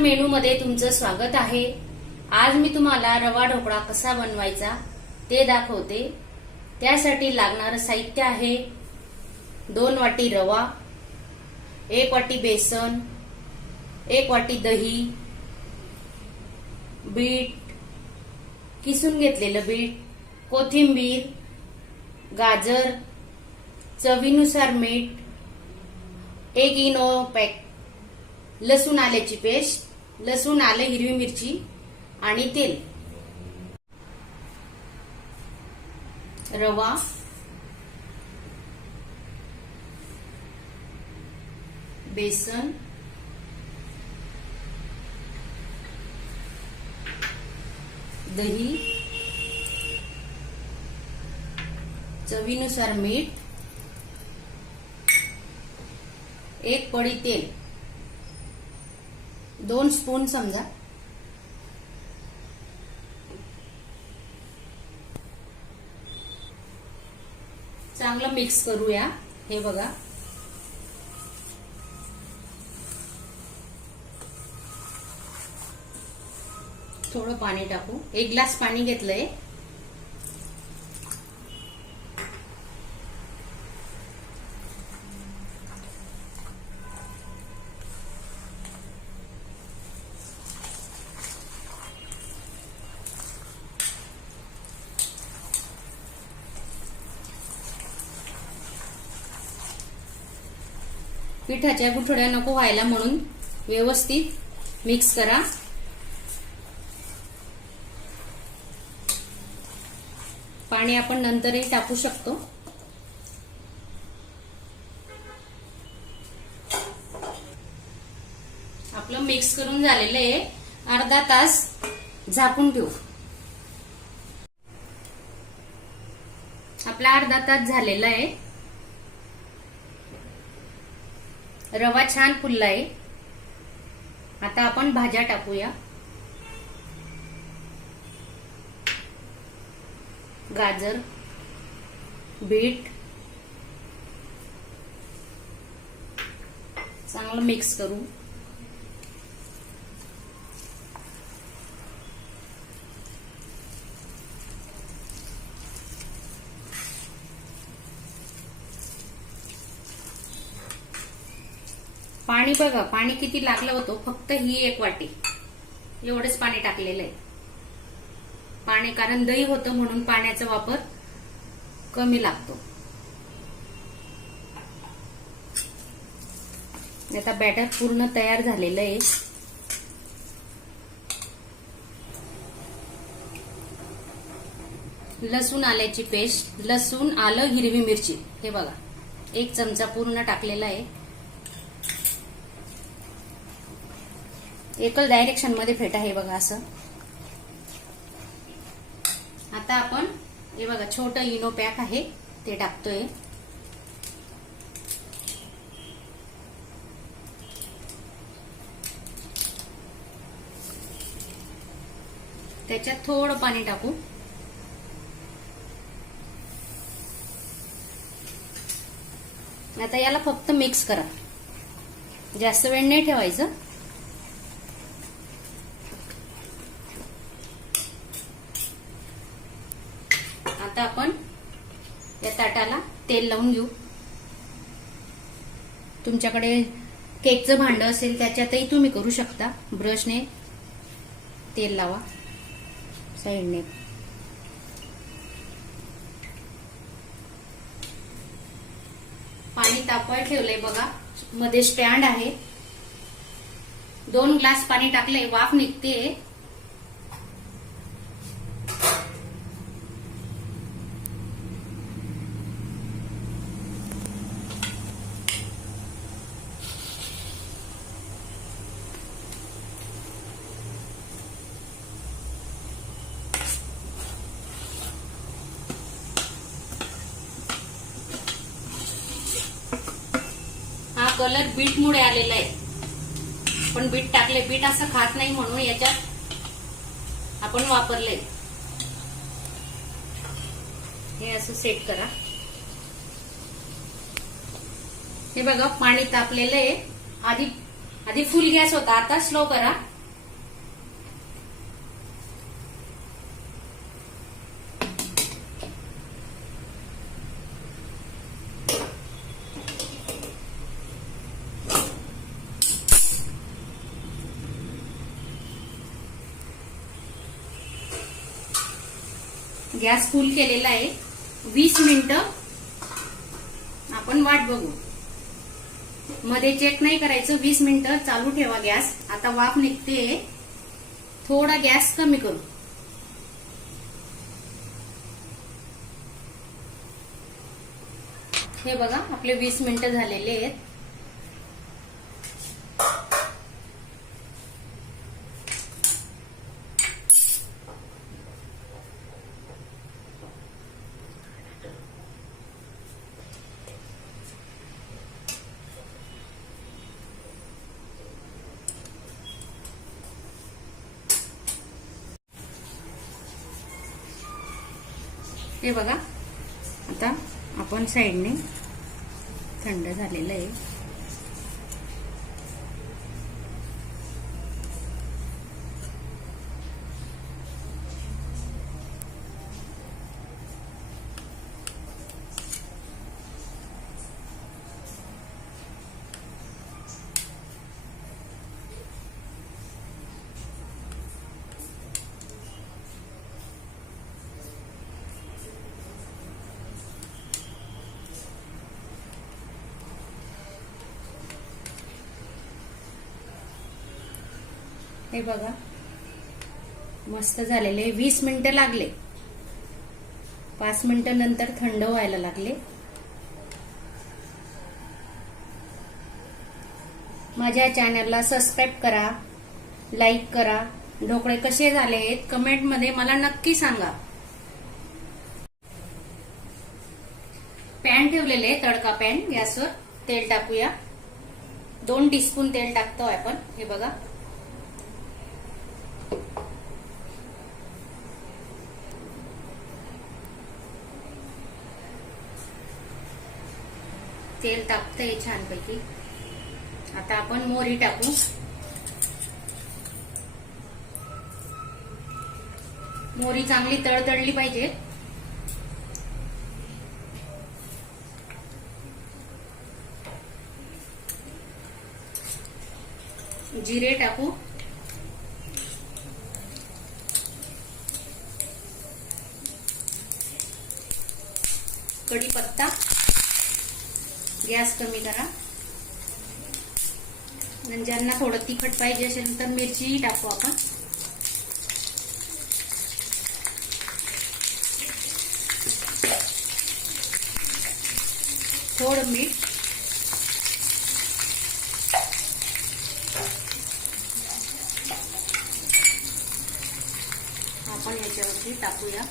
Menu मध्ये तुमचं स्वागत आहे. आज मी तुम्हाला रवा ढोकळा कसा बनवायचा ते दाखवते. त्यासाठी लागणारं साहित्य आहे. दोन वाटी रवा एक वाटी बेसन एक वाटी दही बीट किसून घेतलेलं बीट कोथिंबीर गाजर चवीनुसार मीठ एक इनो पॅक लसूण आल्याची पेस्ट लसूण आलं हिरवी मिरची आणि तेल. रवा. बेसन. दही. चवीनुसार मीठ. एक पडी तेल. दोन स्पून समजा. चांगलं मिक्स करूया. हे बघा. थोडं पाणी टाकू. एक ग्लास पाणी घेतलंय. पिठाच्या गुठड्या नको व्हायला म्हणून व्यवस्थित मिक्स करा. पाणी आपण नंतरही टाकू शकतो. आपलं मिक्स करून झालेलं आहे. अर्धा तास झाकून ठेवू. आपला अर्धा तास झालेला आहे. रवा छान फुलला आहे आता आपण भाज्या टाकूया. गाजर बीट. चांगलं मिक्स करू. पाणी बघा पाणी किती लागलं होतं फक्त ही एक वाटी. एवढंच पाणी टाकलेलं आहे. पाणी कारण दही होतं म्हणून पाण्याचा वापर कमी लागतो. आता बॅटर पूर्ण तयार झालेलं आहे. लसूण आल्याची पेस्ट लसूण आलं हिरवी मिरची. हे बघा एक चमचा पूर्ण टाकलेला आहे. एकल डायरेक्शनमध्ये फेटा हे बघा असं. आता आपण हे बघा छोट इनो पॅक आहे ते टाकतोय. त्याच्यात थोडं पाणी टाकू. आता याला फक्त मिक्स करा. जास्त वेळ नाही ठेवायचं. आता आपण या ताटाला तेल लावून घेऊ. तुमच्याकडे केकचं भांड असेल त्याच्यातही तुम्ही करू शकता. ब्रशने तेल लावा. साईडने पाणी तापवायला ठेवलंय बघा. मध्ये स्टँड आहे. दोन ग्लास पाणी टाकलंय. वाफ निघते कलर बीट मुळे आलेला आहे. पण बीट टाकले बीट असं खात नाही म्हणून याच्यात आपण वापरले. हे असं सेट करा. हे बघा पाणी तापलेलं आहे. आधी आधी फुल गॅस होता आता स्लो करा. गॅस फुल केलेला आहे. वीस मिनिटं आपण वाट बघू. मध्ये चेक नाही करायचं. वीस मिनिटं चालू ठेवा गॅस. आता वाफ निघते. थोडा गॅस कमी करू. हे बघा आपले वीस मिनिटं झालेले आहेत. हे बघा. आता आपण साईडने थंड झालेलं आहे. हे बघा. मस्त झालेले. वीस मिनिटं लागले. पाच मिनिटं नंतर थंड व्हायला लागले. माझ्या चॅनलला सबस्क्राईब करा लाईक करा. ढोकळे कसे झाले आहेत कमेंटमध्ये मला नक्की सांगा. पॅन ठेवलेले तडका पॅन गॅसवर तेल टाकूया. दोन टीस्पून तेल टाकतो आपण. हे बघा. तेल तापतंय छानपैकी. आता आपण मोरी टाकू. मोरी चांगली तळतळली पाहिजे. जिरे टाकू. गॅस कमी करा. आणि ज्यांना थोडं तिखट पाहिजे असेल तर मिरचीही टाकू आपण. थोडं मीठ. आपण याच्यावरती टाकूया.